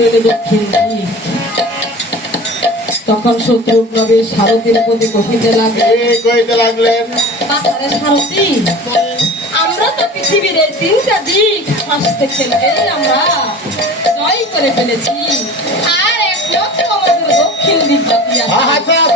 রইল দক্ষিণ দিক। তখন শত্রুঘ্নবীর সারথীর প্রতি কহিতে লাগলেন, বাচ্চারা সারথী, আমরা তো পৃথিবীর এই তিনটা দিক হাসতে খেলতে আমরা জয় করে ফেলেছি, আর একমাত্র আমাদের দক্ষিণ দিক বাকি আছে।